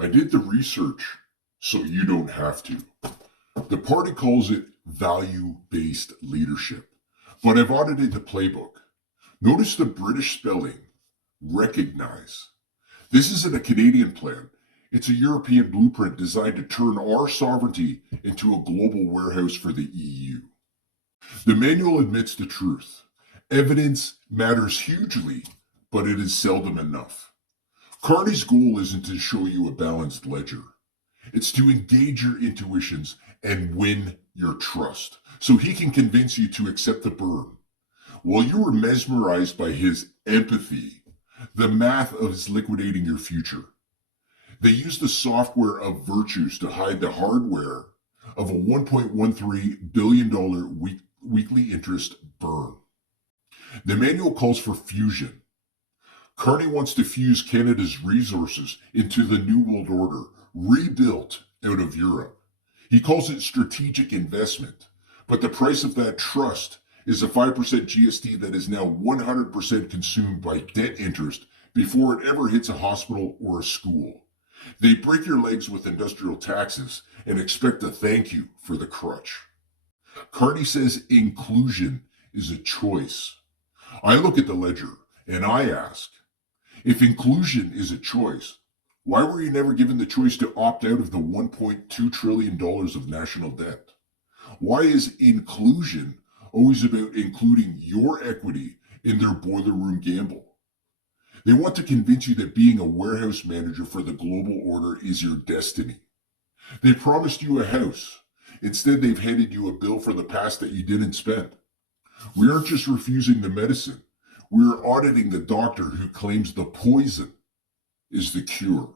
I did the research, so you don't have to. The party calls it value-based leadership, but I've audited the playbook. Notice the British spelling, recognize. This isn't a Canadian plan. It's a European blueprint designed to turn our sovereignty into a global warehouse for the EU. The manual admits the truth. Evidence matters hugely, but it is seldom enough. Carney's goal isn't to show you a balanced ledger. It's to engage your intuitions and win your trust, so he can convince you to accept the burn. While you were mesmerized by his empathy, the math is liquidating your future. They use the software of virtues to hide the hardware of a $1.13 billion weekly interest burn. The manual calls for fusion. Carney wants to fuse Canada's resources into the New World Order, rebuilt out of Europe. He calls it strategic investment, but the price of that trust is a 5% GST that is now 100% consumed by debt interest before it ever hits a hospital or a school. They break your legs with industrial taxes and expect a thank you for the crutch. Carney says inclusion is a choice. I look at the ledger and I ask, if inclusion is a choice, why were you never given the choice to opt out of the $1.2 trillion of national debt? Why is inclusion always about including your equity in their boiler room gamble? They want to convince you that being a warehouse manager for the global order is your destiny. They promised you a house. Instead, they've handed you a bill for the past that you didn't spend. We aren't just refusing the medicine. We're auditing the doctor who claims the poison is the cure.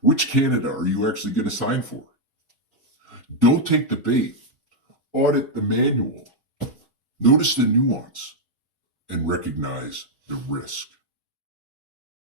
Which Canada are you actually going to sign for? Don't take the bait. Audit the manual. Notice the nuance and recognize the risk.